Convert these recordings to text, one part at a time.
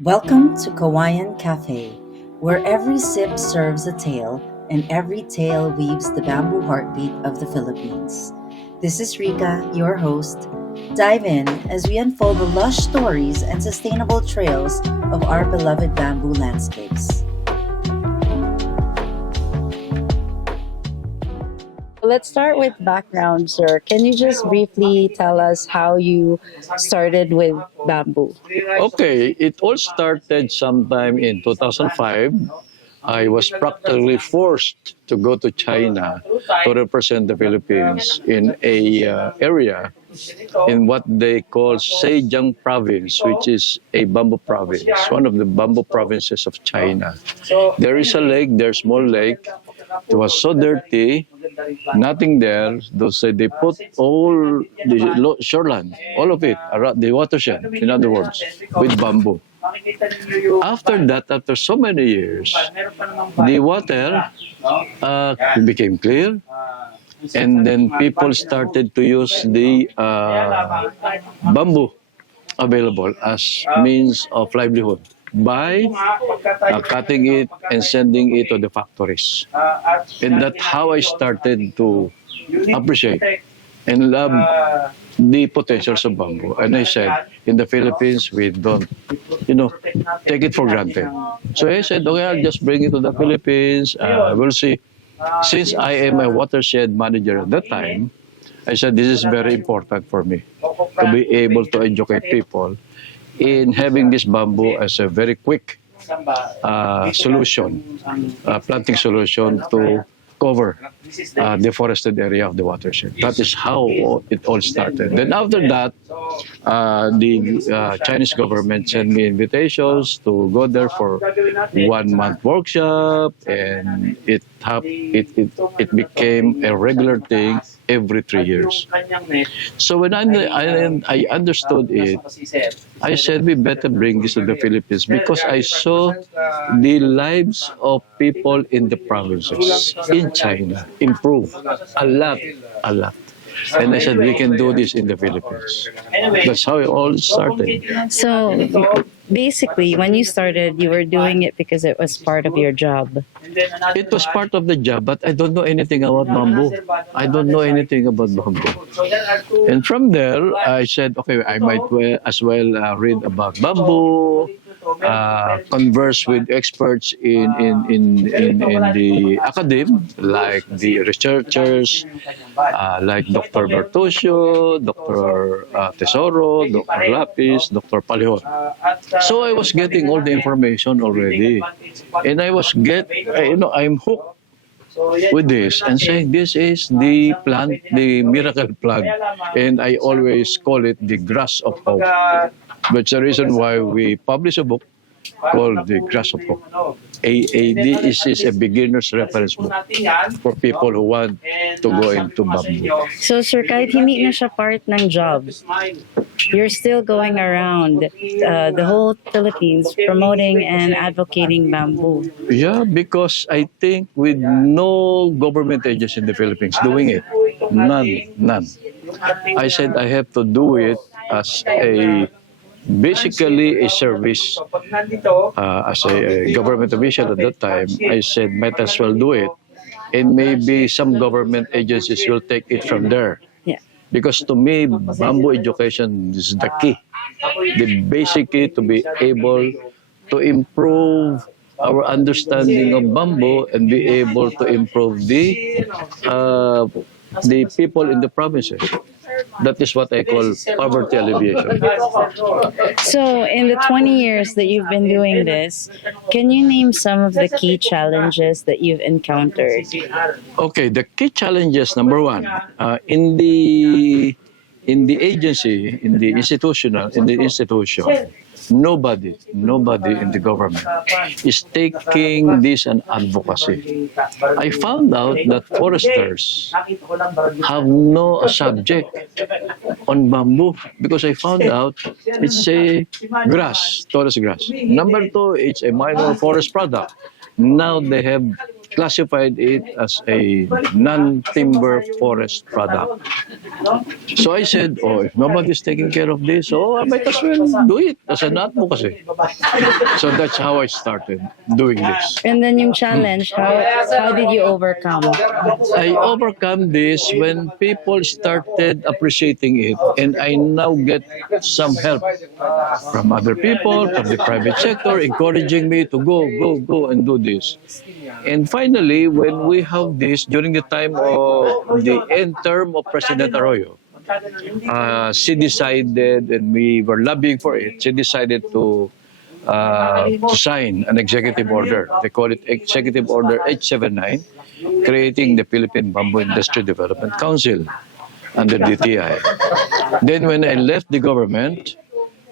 Welcome to Kawayan Cafe, where every sip serves a tale and every tale weaves the bamboo heartbeat of the Philippines. This is Rika, your host. Dive in as we unfold the lush stories and sustainable trails of our beloved bamboo landscapes. Let's start with background, sir. Can you just briefly tell us how you started with bamboo? Okay, it all started sometime in 2005. I was practically forced to go to China to represent the Philippines in a area in what they call Zhejiang province, which is a bamboo province, one of the bamboo provinces of China. There is a lake, there's small lake. It was so dirty, nothing there. They put all the shoreline, all of it, around the watershed, in other words, with bamboo. After that, after so many years, the water became clear, and then people started to use the bamboo available as means of livelihood by cutting it and sending it to the factories. And that's how I started to appreciate and love the potentials of bamboo. And I said, in the Philippines, we don't, you know, take it for granted. So I said, okay, I'll just bring it to the Philippines. We'll see. Since I am a watershed manager at that time, I said, this is very important for me to be able to educate people in having this bamboo as a very quick solution, planting solution to cover the forested area of the watershed. That is how it all started. Then after that, the Chinese government sent me invitations to go there for 1 month workshop, and it became a regular thing every 3 years. So when I understood it, I said we better bring this to the Philippines because I saw the lives of people in the provinces in China improve a lot, a lot. And I said we can do this in the Philippines. That's how it all started. So basically, when you started, you were doing it because it was part of your job. It was part of the job, but I don't know anything about bamboo. I don't know anything about bamboo. And from there, I said, okay, I might as well read about bamboo, converse with experts in the academe, like the researchers, like Dr. Bertuccio, Dr. Tesoro, Dr. Lapis, Dr. Palihon. So I was getting all the information already, and I'm hooked with this and saying this is the plant, the miracle plant, and I always call it the grass of hope. That's the reason why we publish a book called The Grass of Hope. This is a beginner's reference book for people who want to go into bamboo. So, sir, kahit hindi na siya part ng job, you're still going around the whole Philippines promoting and advocating bamboo. Yeah, because I think with no government agency in the Philippines doing it, none. I said I have to do it as basically a service. As a government official at that time, I said might as well do it, and maybe some government agencies will take it from there. Yeah. Because to me, bamboo education is the key, the basic key to be able to improve our understanding of bamboo and be able to improve the people in the provinces. That is what I call poverty alleviation. So, in the 20 years that you've been doing this, can you name some of the key challenges that you've encountered? Okay, the key challenges, number one, in the agency, in the institution, nobody in the government is taking this an advocacy. I found out that foresters have no subject on bamboo because I found out it's a grass, Taurus grass. Number two, it's a minor forest product. Now they have classified it as a non-timber forest product. So I said, oh, if nobody's taking care of this, oh, I might as well do it as an advocacy. So that's how I started doing this. And then yung challenge, how did you overcome? I overcome this when people started appreciating it, and I now get some help from other people, from the private sector, encouraging me to go and do this. And finally, when we have this during the time of the end term of President Arroyo, she decided, and we were lobbying for it, she decided to sign an executive order. They call it Executive Order H79, creating the Philippine Bamboo Industry Development Council under DTI. Then when I left the government,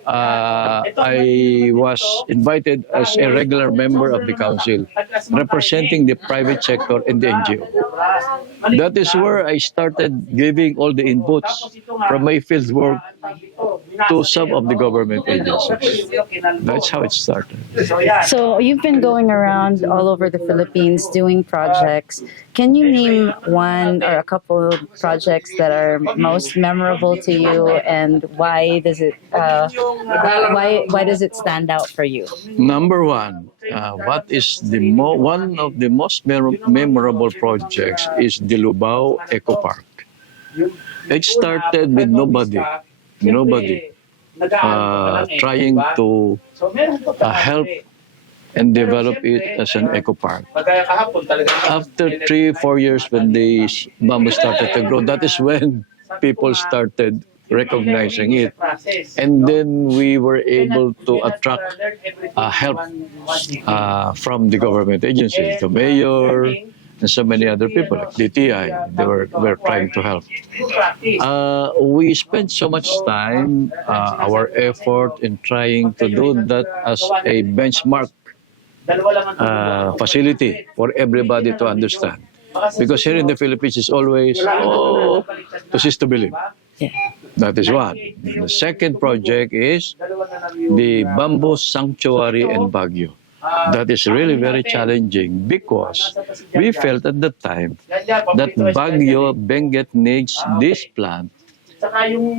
I was invited as a regular member of the council, representing the private sector and the NGO. That is where I started giving all the inputs from my field work to some of the government agencies. That's how it started. So you've been going around all over the Philippines doing projects. Can you name one or a couple of projects that are most memorable to you, and why does it stand out for you? Number one, what is one of the most memorable projects is the Lubao Eco Park. It started with nobody trying to help and develop it as an eco park. After 3-4 years, when the bamboo started to grow, that is when people started recognizing it. And then we were able to attract help from the government agencies, the mayor, and so many other people like DTI. They were trying to help. We spent so much time, our effort in trying to do that as a benchmark facility for everybody to understand. Because here in the Philippines, it's always, to see is to believe. Yeah. That is one. The second project is the Bamboo Sanctuary in Baguio. That is really very challenging because we felt at the time that Baguio, Benguet needs this plant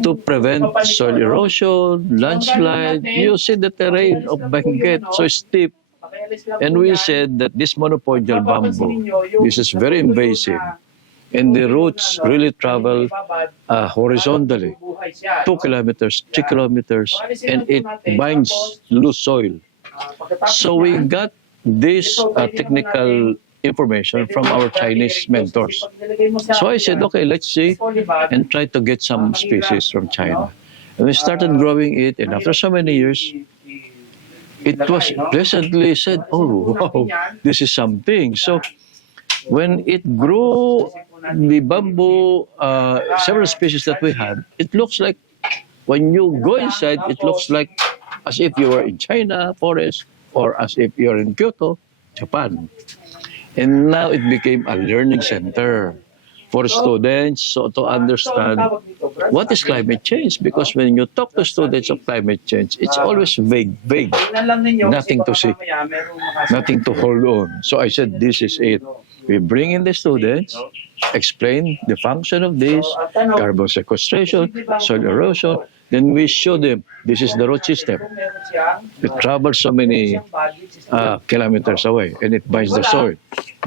to prevent soil erosion, landslide. You see the terrain of Benguet, so steep. And we said that this monopodial bamboo, this is very invasive. And the roots really travel horizontally, 2 kilometers, 3 kilometers, and it binds loose soil. So we got this technical information from our Chinese mentors. So I said, okay, let's see and try to get some species from China. And we started growing it, and after so many years, it was pleasantly said, oh, wow, this is something. So when it grew, the bamboo, several species that we had, it looks like, when you go inside, it looks like as if you were in China forest or as if you're in Kyoto, Japan. And now it became a learning center for students so to understand what is climate change. Because when you talk to students of climate change, it's always vague, nothing to see, nothing to hold on. So I said, this is it. We bring in the students, explain the function of this, carbon sequestration, soil erosion, then we show them this is the root system. It travels so many kilometers away and it binds the soil.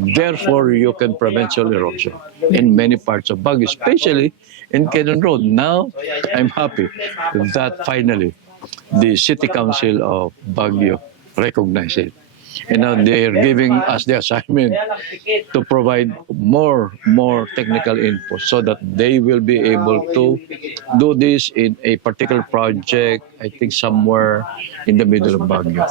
Therefore, you can prevent soil erosion in many parts of Baguio, especially in Cannon Road. Now, I'm happy that finally the City Council of Baguio recognized it. And now they are giving us the assignment to provide more technical input so that they will be able to do this in a particular project, I think somewhere in the middle of Baguio.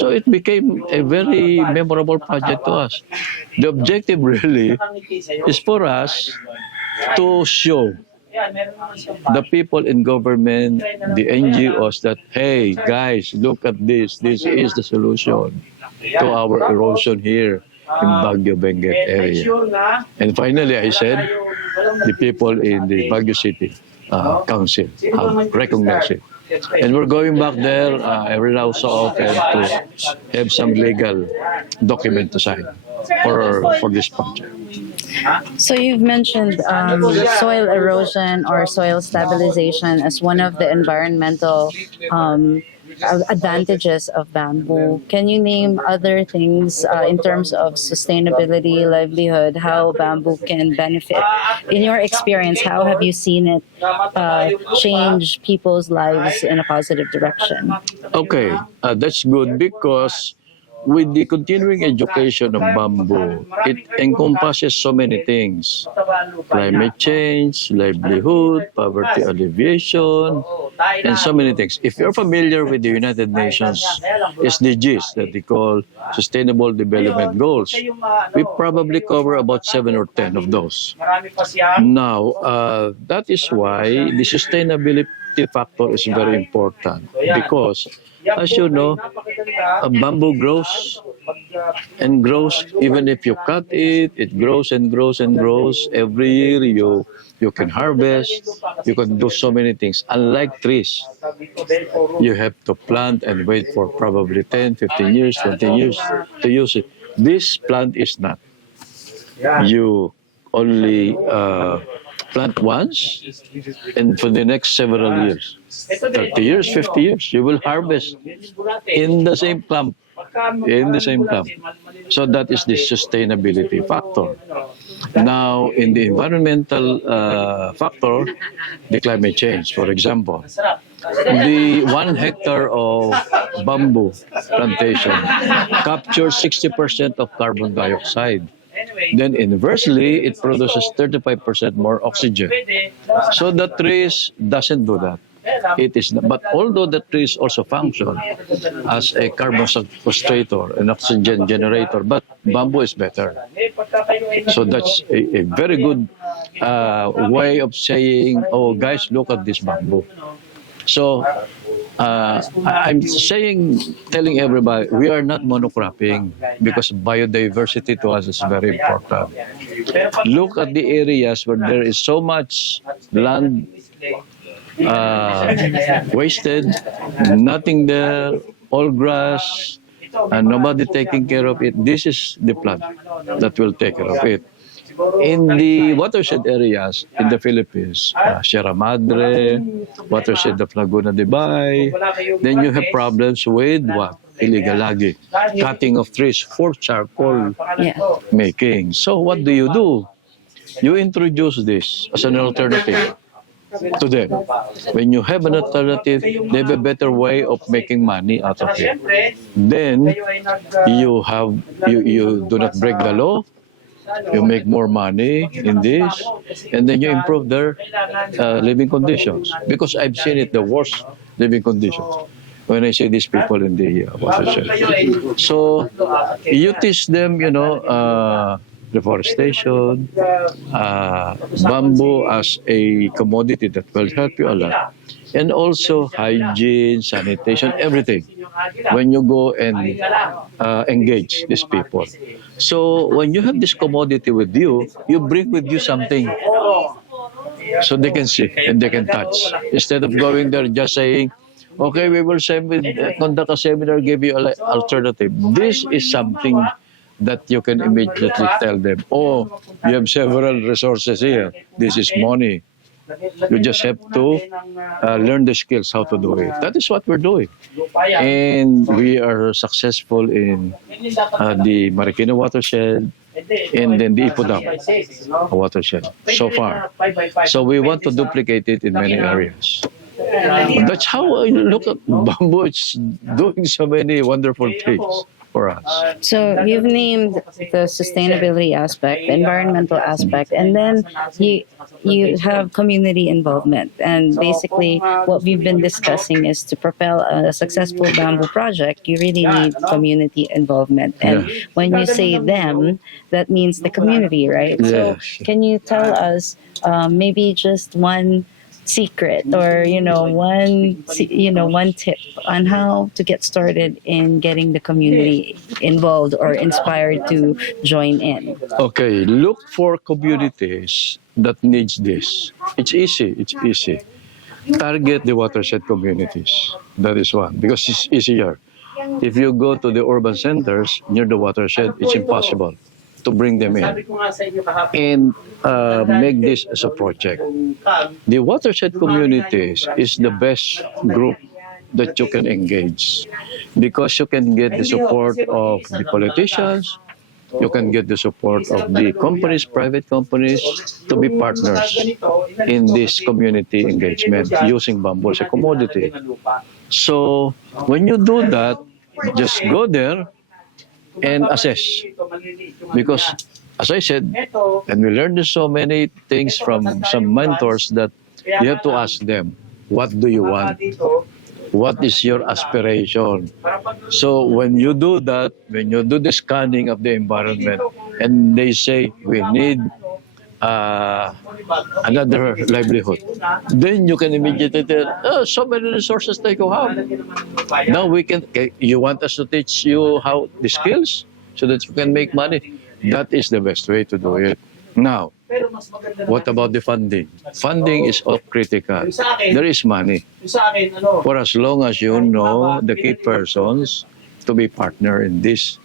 So it became a very memorable project to us. The objective really is for us to show the people in government, the NGOs, that, hey, guys, look at this. This is the solution to our erosion here in Baguio, Benguet area. And finally, I said, the people in the Baguio City Council have recognized it. And we're going back there every now so often to have some legal document to sign. for this project. So you've mentioned soil erosion or soil stabilization as one of the environmental advantages of bamboo. Can you name other things in terms of sustainability, livelihood, how bamboo can benefit? In your experience, how have you seen it change people's lives in a positive direction? Okay, that's good because with the continuing education of bamboo, it encompasses so many things: climate change, livelihood, poverty alleviation, and so many things. If you're familiar with the United Nations SDGs that they call Sustainable Development Goals, we probably cover about 7 or 10 of those. Now, that is why the sustainability factor is very important because, as you know, a bamboo grows and grows. Even if you cut it, it grows and grows and grows. Every year you can harvest, you can do so many things. Unlike trees, you have to plant and wait for probably 10, 15 years, 20 years to use it. This plant is not. You only plant once, and for the next several years, 30 years, 50 years, you will harvest in the same clump, in the same clump. So that is the sustainability factor. Now, in the environmental factor, the climate change, for example, the 1 hectare of bamboo plantation captures 60% of carbon dioxide. Then inversely, it produces 35% more oxygen. So the trees doesn't do that. It is, but although the trees also function as a carbon sequestrator, an oxygen generator, but bamboo is better. So that's a very good way of saying, oh guys, look at this bamboo. So I'm saying, telling everybody, we are not monocropping because biodiversity to us is very important. Look at the areas where there is so much land wasted, nothing there, all grass, and nobody taking care of it. This is the plant that will take care of it. In the watershed areas in the Philippines, Sierra Madre, watershed of Laguna de Bay, then you have problems with what? Illegal logging, cutting of trees for charcoal making. So what do? You introduce this as an alternative to them. When you have an alternative, they have a better way of making money out of it. Then you do not break the law. You make more money in this, and then you improve their living conditions. Because I've seen it, the worst living conditions, when I see these people in the watershed. So you teach them, reforestation, bamboo as a commodity that will help you a lot. And also hygiene, sanitation, everything. When you go and engage these people. So when you have this commodity with you, you bring with you something so they can see and they can touch. Instead of going there just saying, okay, we will conduct a seminar, give you an alternative. This is something that you can immediately tell them, oh, you have several resources here. This is money. You just have to learn the skills how to do it. That is what we're doing. And we are successful in the Marikina watershed and then the Ipodam watershed so far. So we want to duplicate it in many areas. That's how I look at bamboo. It's doing so many wonderful things for us. So you've named the sustainability aspect, the environmental aspect, and then you have community involvement. And basically, what we've been discussing is to propel a successful bamboo project, you really need community involvement. And when you say them, that means the community, right? Yes. So can you tell us maybe just one secret or one tip on how to get started in getting the community involved or inspired to join in? Okay, look for communities that needs this. It's easy. Target the watershed communities. That is one, because it's easier. If you go to the urban centers near the watershed, it's impossible. to bring them in and make this as a project. The watershed communities is the best group that you can engage because you can get the support of the politicians, you can get the support of the companies, private companies, to be partners in this community engagement using bamboo as a commodity. So when you do that, just go there and assess. Because as I said, and we learned so many things from some mentors that you have to ask them, what do you want? What is your aspiration? So when you do that, when you do the scanning of the environment, and they say we need another livelihood, then you can immediately tell, oh, so many resources that you have. Now we can. You want us to teach you how the skills so that you can make money. That is the best way to do it. Now, what about the funding? Funding is all critical. There is money. For as long as you know the key persons to be partner in this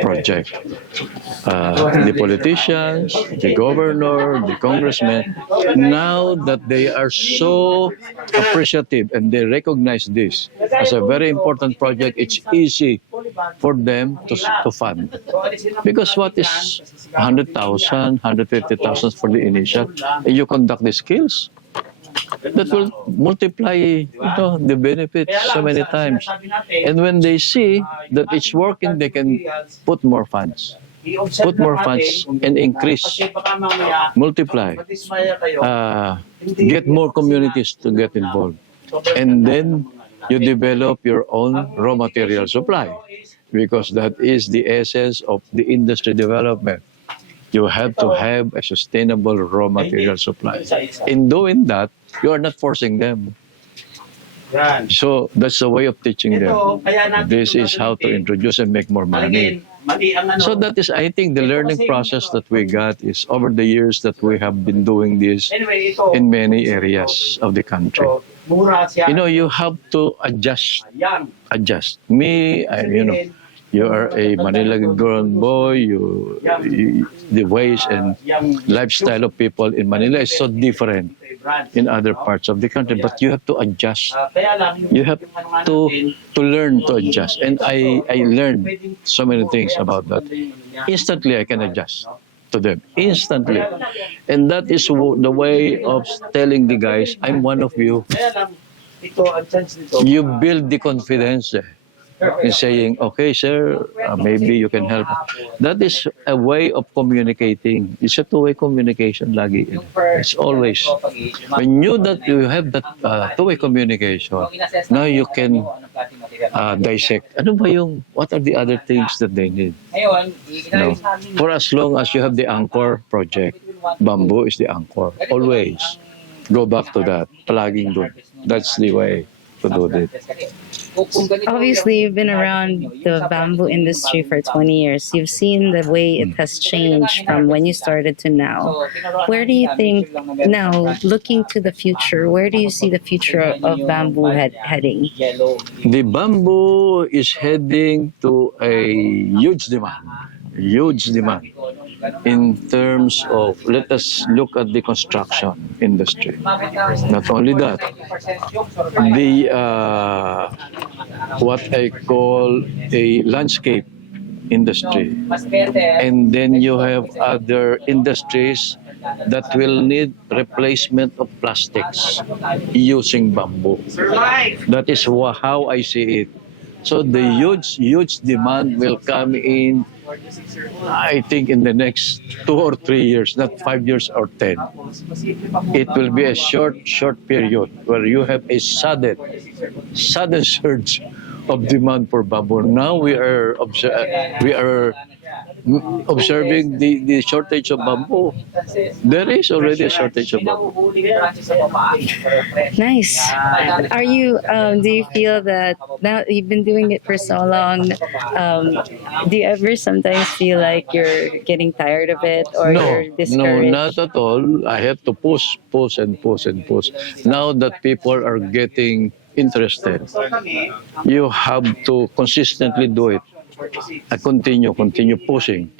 project. The politicians, the governor, the congressman, now that they are so appreciative and they recognize this as a very important project, it's easy for them to fund. Because what is 100,000, 150,000 for the initial, and you conduct the skills, that will multiply the benefits so many times. And when they see that it's working, they can put more funds. Put more funds and increase, multiply, get more communities to get involved. And then you develop your own raw material supply because that is the essence of the industry development. You have to have a sustainable raw material supply. In doing that, you are not forcing them. So that's the way of teaching them. This is how to introduce and make more money. So that is, I think, the learning process that we got is over the years that we have been doing this in many areas of the country. You have to adjust. Adjust. You are a Manila-grown boy. The ways and lifestyle of people in Manila is so different in other parts of the country. But you have to adjust. You have to learn to adjust. And I learned so many things about that. Instantly, I can adjust to them. Instantly. And that is the way of telling the guys, I'm one of you. You build the confidence in saying, okay, sir, maybe you can help. That is a way of communicating. It's a two-way communication lagi. It's always. When you have that two-way communication, now you can dissect. What are the other things that they need? For as long as you have the anchor project, bamboo is the anchor. Always. Go back to that. Palaging doon. That's the way to do it. Obviously, you've been around the bamboo industry for 20 years. You've seen the way it has changed from when you started to now. Where do you think, now, looking to the future, where do you see the future of bamboo heading? The bamboo is heading to a huge demand. Huge demand. In terms of, let us look at the construction industry. Not only that, the what I call a landscape industry. And then you have other industries that will need replacement of plastics using bamboo. That is how I see it. So the huge demand will come in, I think, in the next 2 or 3 years, not 5 years or 10. It will be a short period where you have a sudden surge of demand for bamboo. Now we are observing the shortage of bamboo. There is already a shortage of bamboo. Nice. Are you? Do you feel that now you've been doing it for so long? Do you ever sometimes feel like you're getting tired of it, or you're discouraged? No, not at all. I have to push. Now that people are getting interested, you have to consistently do it. continue pushing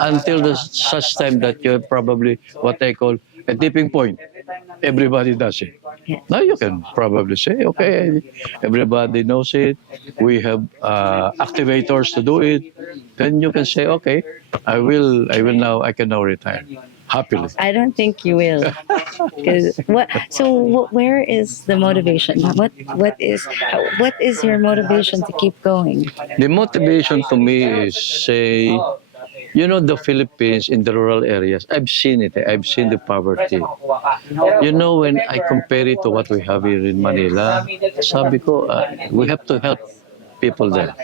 until the such time that you have probably what I call a tipping point. Everybody does it. Yes. Now you can probably say, okay, everybody knows it. We have activators to do it. Then you can say, okay, I can now retire happily. I don't think you will. 'Cause what? So where is the motivation? What is your motivation to keep going? The motivation to me is say, the Philippines in the rural areas, I've seen it. I've seen the poverty. When I compare it to what we have here in Manila, sabi ko, we have to help people there.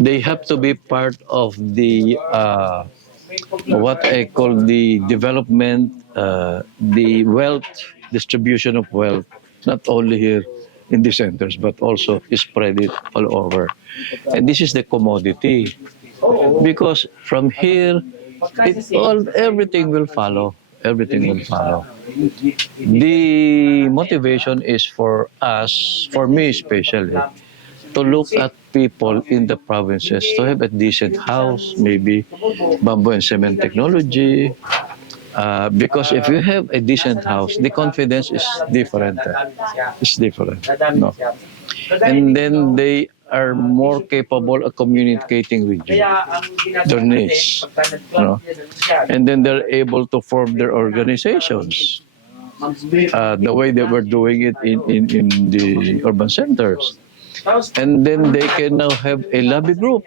They have to be part of the what I call the development, the wealth, distribution of wealth, not only here in the centers, but also spread it all over. And this is the commodity. Because from here, everything will follow. Everything will follow. The motivation is for us, for me especially, to look at people in the provinces to have a decent house, maybe bamboo and cement technology. Because if you have a decent house, the confidence is different. It's different. No. And then they are more capable of communicating with you, their needs. And then they're able to form their organizations the way they were doing it in the urban centers. And then they can now have a lobby group.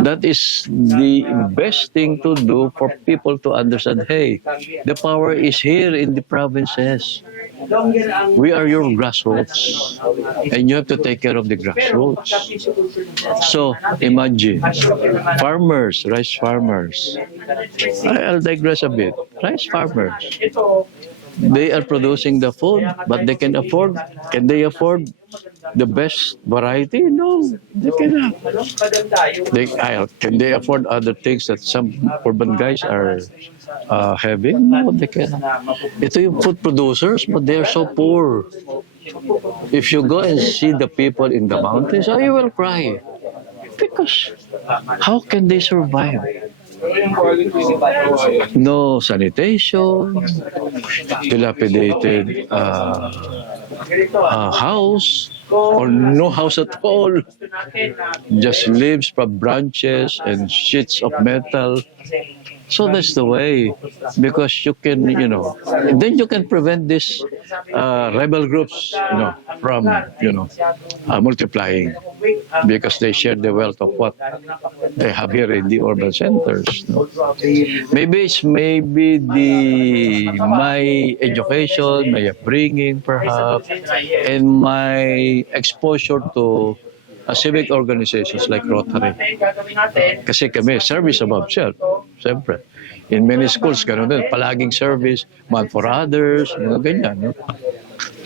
That is the best thing to do for people to understand, hey, the power is here in the provinces. We are your grassroots. And you have to take care of the grassroots. So imagine, farmers, rice farmers. I'll digress a bit. Rice farmers. They are producing the food, but can they afford the best variety? No, they cannot. Can they afford other things that some urban guys are having? No, they cannot. Ito yung food producers, but they are so poor. If you go and see the people in the mountains, you will cry. Because how can they survive? No sanitation, dilapidated house, or no house at all. Just leaves from branches and sheets of metal. So that's the way, because you can, then you can prevent these rebel groups, from, multiplying, because they share the wealth of what they have here in the urban centers. Maybe my education, my upbringing, perhaps, and my exposure to civic organizations like Rotary. Kasi kami, service above self, siyempre. In many schools, gano'n din, palaging service, man for others, mga ganyan. No?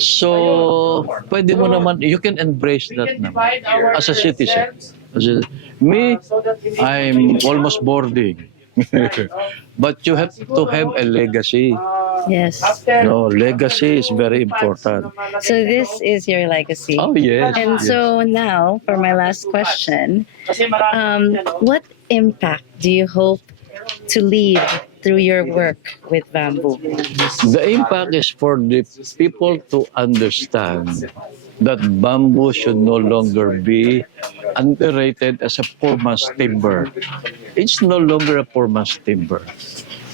So, pwede mo naman, you can embrace that naman as a citizen. Me, I'm almost boarding. But you have to have a legacy. Yes. No, legacy is very important. So this is your legacy. Oh, yes. And yes. so now, for my last question, what impact do you hope to leave through your work with bamboo? The impact is for the people to understand that bamboo should no longer be underrated as a poor man's timber. It's no longer a poor man's timber.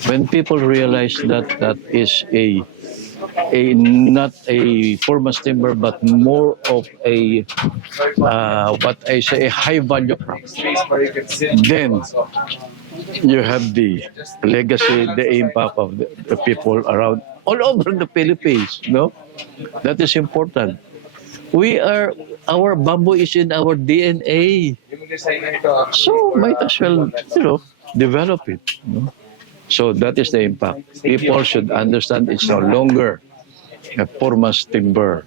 When people realize that that is a not a poor man's timber, but more of a what I say, a high value crop, then you have the legacy, the impact of the people around all over the Philippines. No, that is important. Our bamboo is in our DNA. So might as well, develop it. So that is the impact. People should understand it's no longer a poor man's timber.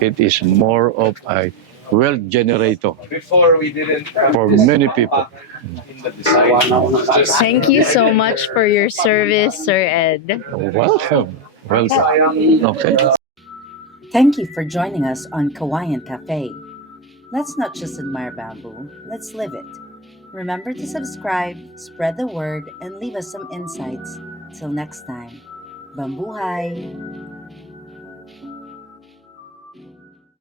It is more of a wealth generator for many people. Thank you so much for your service, Sir Ed. Welcome. Welcome. Okay. Thank you for joining us on Kawayan Cafe. Let's not just admire bamboo, let's live it. Remember to subscribe, spread the word, and leave us some insights. Till next time, Bambuhay!